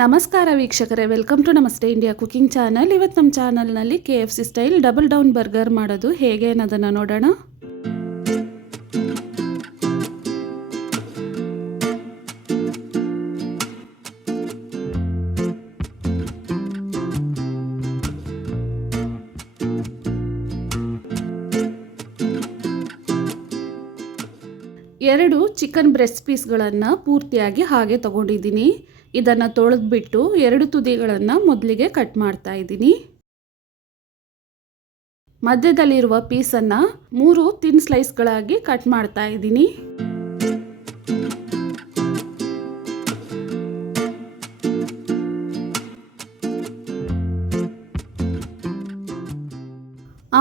ನಮಸ್ಕಾರ ವೀಕ್ಷಕರೇ, welcome to ನಮಸ್ತೆ ಇಂಡಿಯಾ ಕುಕಿಂಗ್ ಚಾನಲ್. ಇವತ್ತು ನಮ್ಮ ಚಾನಲ್ನಲ್ಲಿ KFC style double down burger ಮಾಡೋದು ಹೇಗೆ ಅನ್ನೋದನ್ನು ನೋಡೋಣ. ಎರಡು ಚಿಕನ್ ಬ್ರೆಸ್ಟ್ ಪೀಸ್ಗಳನ್ನು ಪೂರ್ತಿಯಾಗಿ ಹಾಗೆ ತಗೊಂಡಿದ್ದೀನಿ. ಇದನ್ನು ತೊಳೆದ್ಬಿಟ್ಟು ಎರಡು ತುದಿಗಳನ್ನು ಮೊದಲಿಗೆ ಕಟ್ ಮಾಡ್ತಾ ಇದ್ದೀನಿ. ಮಧ್ಯದಲ್ಲಿರುವ ಪೀಸನ್ನು 3 ತಿನ್ ಸ್ಲೈಸ್ಗಳಾಗಿ ಕಟ್ ಮಾಡ್ತಾ ಇದ್ದೀನಿ.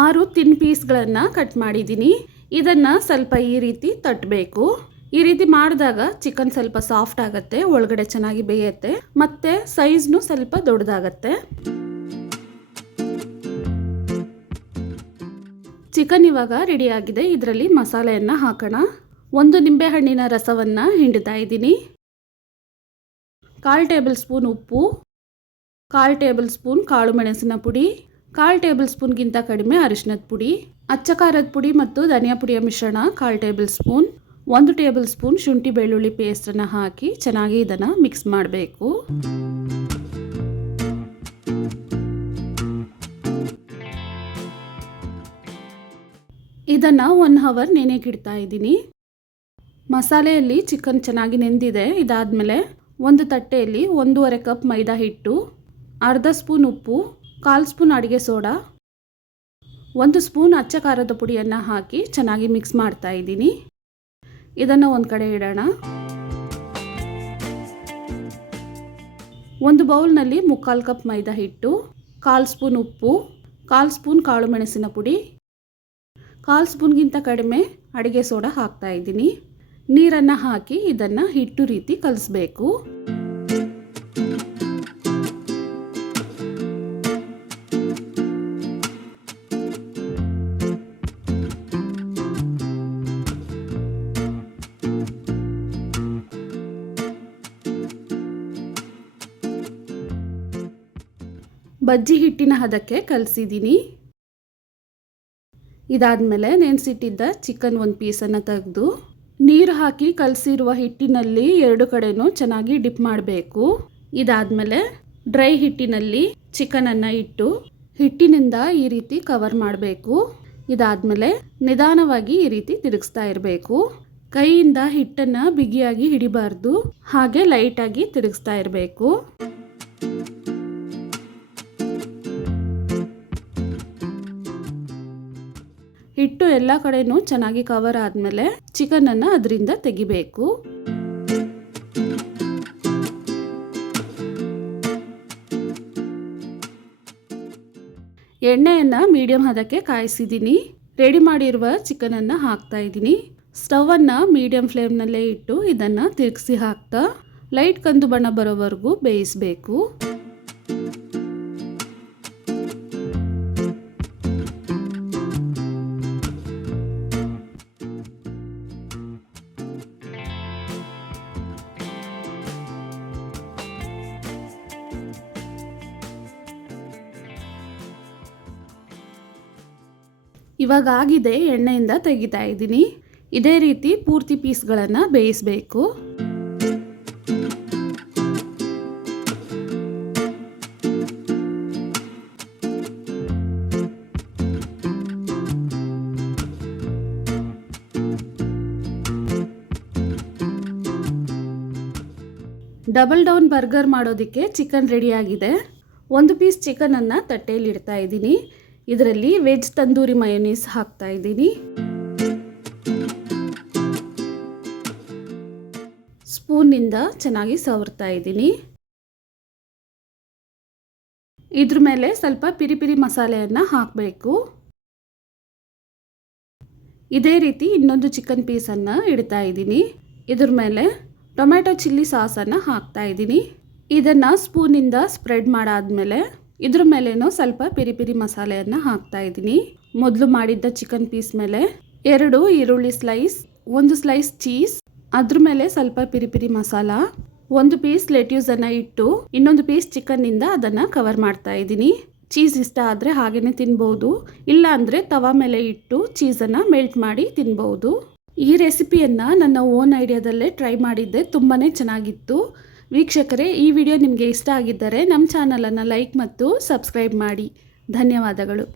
ಆರು ತಿನ್ ಪೀಸ್ಗಳನ್ನು ಕಟ್ ಮಾಡಿದ್ದೀನಿ. ಇದನ್ನು ಸ್ವಲ್ಪ ಈ ರೀತಿ ತಟ್ಟಬೇಕು. ಈ ರೀತಿ ಮಾಡಿದಾಗ ಚಿಕನ್ ಸ್ವಲ್ಪ ಸಾಫ್ಟ್ ಆಗುತ್ತೆ, ಒಳಗಡೆ ಚೆನ್ನಾಗಿ ಬೇಯುತ್ತೆ, ಮತ್ತು ಸೈಜ್ನು ಸ್ವಲ್ಪ ದೊಡ್ಡದಾಗತ್ತೆ. ಚಿಕನ್ ಇವಾಗ ರೆಡಿಯಾಗಿದೆ. ಇದರಲ್ಲಿ ಮಸಾಲೆಯನ್ನು ಹಾಕೋಣ. 1 ನಿಂಬೆಹಣ್ಣಿನ ರಸವನ್ನು ಹಿಂಡ್ತಾ ಇದ್ದೀನಿ. 1/4 ಟೇಬಲ್ ಸ್ಪೂನ್ ಉಪ್ಪು, 1/4 ಟೇಬಲ್ ಸ್ಪೂನ್ ಕಾಳು ಮೆಣಸಿನ ಪುಡಿ, 1/4 ಟೇಬಲ್ ಸ್ಪೂನ್ಗಿಂತ ಕಡಿಮೆ ಅರಿಶಿನದ ಪುಡಿ, ಅಚ್ಚ ಖಾರದ ಪುಡಿ ಮತ್ತು ಧನಿಯಾ ಪುಡಿಯ ಮಿಶ್ರಣ 1/4 ಟೇಬಲ್ ಸ್ಪೂನ್, 1 ಟೇಬಲ್ ಸ್ಪೂನ್ ಶುಂಠಿ ಬೆಳ್ಳುಳ್ಳಿ ಪೇಸ್ಟನ್ನು ಹಾಕಿ ಚೆನ್ನಾಗಿ ಇದನ್ನು ಮಿಕ್ಸ್ ಮಾಡಬೇಕು. ಇದನ್ನು 1 ಅವರ್ ನೆನೆಗಿಡ್ತಾ ಇದ್ದೀನಿ. ಮಸಾಲೆಯಲ್ಲಿ ಚಿಕನ್ ಚೆನ್ನಾಗಿ ನೆಂದಿದೆ. ಇದಾದಮೇಲೆ ಒಂದು ತಟ್ಟೆಯಲ್ಲಿ 1.5 ಕಪ್ ಮೈದಾ ಹಿಟ್ಟು, ಅರ್ಧ ಸ್ಪೂನ್ ಉಪ್ಪು, 1/4 ಸ್ಪೂನ್ ಅಡುಗೆ ಸೋಡಾ, 1 ಸ್ಪೂನ್ ಅಚ್ಚ ಖಾರದ ಪುಡಿಯನ್ನು ಹಾಕಿ ಚೆನ್ನಾಗಿ ಮಿಕ್ಸ್ ಮಾಡ್ತಾ ಇದ್ದೀನಿ. ಇದನ್ನು ಒಂದು ಕಡೆ ಇಡೋಣ. ಒಂದು ಬೌಲ್ನಲ್ಲಿ 3/4 ಕಪ್ ಮೈದಾ ಹಿಟ್ಟು, 1/4 ಸ್ಪೂನ್ ಉಪ್ಪು, 1/4 ಸ್ಪೂನ್ ಕಾಳು ಮೆಣಸಿನ ಪುಡಿ, 1/4 ಸ್ಪೂನ್ಗಿಂತ ಕಡಿಮೆ ಅಡುಗೆ ಸೋಡಾ ಹಾಕ್ತಾ ಇದ್ದೀನಿ. ನೀರನ್ನು ಹಾಕಿ ಇದನ್ನು ಹಿಟ್ಟು ರೀತಿ ಕಲಿಸ್ಬೇಕು. ಬಜ್ಜಿ ಹಿಟ್ಟಿನ ಹದಕ್ಕೆ ಕಲಸಿದ್ದೀನಿ. ಇದಾದಮೇಲೆ ನೆನೆಸಿಟ್ಟಿದ್ದ ಚಿಕನ್ ಒಂದು ಪೀಸನ್ನು ತೆಗೆದು ನೀರು ಹಾಕಿ ಕಲಸಿರುವ ಹಿಟ್ಟಿನಲ್ಲಿ 2 ಕಡೆನೂ ಚೆನ್ನಾಗಿ ಡಿಪ್ ಮಾಡಬೇಕು. ಇದಾದಮೇಲೆ ಡ್ರೈ ಹಿಟ್ಟಿನಲ್ಲಿ ಚಿಕನನ್ನು ಇಟ್ಟು ಹಿಟ್ಟಿನಿಂದ ಈ ರೀತಿ ಕವರ್ ಮಾಡಬೇಕು. ಇದಾದಮೇಲೆ ನಿಧಾನವಾಗಿ ಈ ರೀತಿ ತಿರುಗಿಸ್ತಾ ಇರಬೇಕು. ಕೈಯಿಂದ ಹಿಟ್ಟನ್ನು ಬಿಗಿಯಾಗಿ ಹಿಡಿಬಾರ್ದು, ಹಾಗೆ ಲೈಟಾಗಿ ತಿರುಗಿಸ್ತಾ ಇರಬೇಕು. ಹಿಟ್ಟು ಎಲ್ಲ ಕಡೆನೂ ಚೆನ್ನಾಗಿ ಕವರ್ ಆದಮೇಲೆ ಚಿಕನನ್ನು ಅದರಿಂದ ತೆಗಿಬೇಕು. ಎಣ್ಣೆಯನ್ನು ಮೀಡಿಯಮ್ ಹದಕ್ಕೆ ಕಾಯಿಸಿದ್ದೀನಿ. ರೆಡಿ ಮಾಡಿರುವ ಚಿಕನನ್ನು ಹಾಕ್ತಾ ಇದ್ದೀನಿ. ಸ್ಟವನ್ನು ಮೀಡಿಯಮ್ ಫ್ಲೇಮ್ನಲ್ಲೇ ಇಟ್ಟು ಇದನ್ನು ತಿರುಗಿಸಿ ಹಾಕ್ತಾ ಲೈಟ್ ಕಂದು ಬಣ್ಣ ಬರೋವರೆಗೂ ಬೇಯಿಸಬೇಕು. ಇವಾಗ ಆಗಿದೆ, ಎಣ್ಣೆಯಿಂದ ತೆಗಿತಾ ಇದ್ದೀನಿ. ಇದೇ ರೀತಿ ಪೂರ್ತಿ ಪೀಸ್ಗಳನ್ನು ಬೇಯಿಸಬೇಕು. ಡಬಲ್ ಡೌನ್ ಬರ್ಗರ್ ಮಾಡೋದಕ್ಕೆ ಚಿಕನ್ ರೆಡಿಯಾಗಿದೆ. 1 ಪೀಸ್ ಚಿಕನನ್ನು ತಟ್ಟೆಯಲ್ಲಿ ಇಡ್ತಾ ಇದ್ದೀನಿ. ಇದರಲ್ಲಿ ವೆಜ್ ತಂದೂರಿ ಮಯೋನೀಸ್ ಹಾಕ್ತಾ ಇದ್ದೀನಿ. ಸ್ಪೂನಿಂದ ಚೆನ್ನಾಗಿ ಸವರ್ತಾ ಇದ್ದೀನಿ. ಇದ್ರ ಮೇಲೆ ಸ್ವಲ್ಪ ಪಿರಿ ಪಿರಿ ಮಸಾಲೆಯನ್ನು ಹಾಕಬೇಕು. ಇದೇ ರೀತಿ ಇನ್ನೊಂದು ಚಿಕನ್ ಪೀಸನ್ನು ಇಡ್ತಾ ಇದ್ದೀನಿ. ಇದ್ರ ಮೇಲೆ ಟೊಮೆಟೊ ಚಿಲ್ಲಿ ಸಾಸನ್ನು ಹಾಕ್ತಾ ಇದ್ದೀನಿ. ಇದನ್ನು ಸ್ಪೂನಿಂದ ಸ್ಪ್ರೆಡ್ ಮಾಡಾದ್ಮೇಲೆ ಇದ್ರ ಮೇಲೇನೂ ಸ್ವಲ್ಪ ಪಿರಿ ಪಿರಿ ಮಸಾಲೆಯನ್ನು ಹಾಕ್ತಾ ಇದ್ದೀನಿ. ಮೊದಲು ಮಾಡಿದ್ದ ಚಿಕನ್ ಪೀಸ್ ಮೇಲೆ 2 ಈರುಳ್ಳಿ ಸ್ಲೈಸ್, 1 ಸ್ಲೈಸ್ ಚೀಸ್, ಅದ್ರ ಮೇಲೆ ಸ್ವಲ್ಪ ಪಿರಿ ಪಿರಿ ಮಸಾಲ, ಒಂದು ಪೀಸ್ ಲೆಟ್ಯೂಸನ್ನು ಇಟ್ಟು ಇನ್ನೊಂದು ಪೀಸ್ ಚಿಕನ್ನಿಂದ ಅದನ್ನು ಕವರ್ ಮಾಡ್ತಾ ಇದ್ದೀನಿ. ಚೀಸ್ ಇಷ್ಟ ಆದರೆ ಹಾಗೇ ತಿನ್ಬೋದು, ಇಲ್ಲ ಅಂದರೆ ತವಾ ಮೇಲೆ ಇಟ್ಟು ಚೀಸನ್ನು ಮೆಲ್ಟ್ ಮಾಡಿ ತಿನ್ಬೋದು. ಈ ರೆಸಿಪಿಯನ್ನು ನನ್ನ ಓನ್ ಐಡಿಯಾದಲ್ಲೇ ಟ್ರೈ ಮಾಡಿದ್ದೆ, ತುಂಬಾ ಚೆನ್ನಾಗಿತ್ತು. ವೀಕ್ಷಕರೇ, ಈ ವಿಡಿಯೋ ನಿಮಗೆ ಇಷ್ಟ ಆಗಿದ್ದರೆ ನಮ್ಮ ಚಾನಲನ್ನು ಲೈಕ್ ಮತ್ತು ಸಬ್ಸ್ಕ್ರೈಬ್ ಮಾಡಿ. ಧನ್ಯವಾದಗಳು.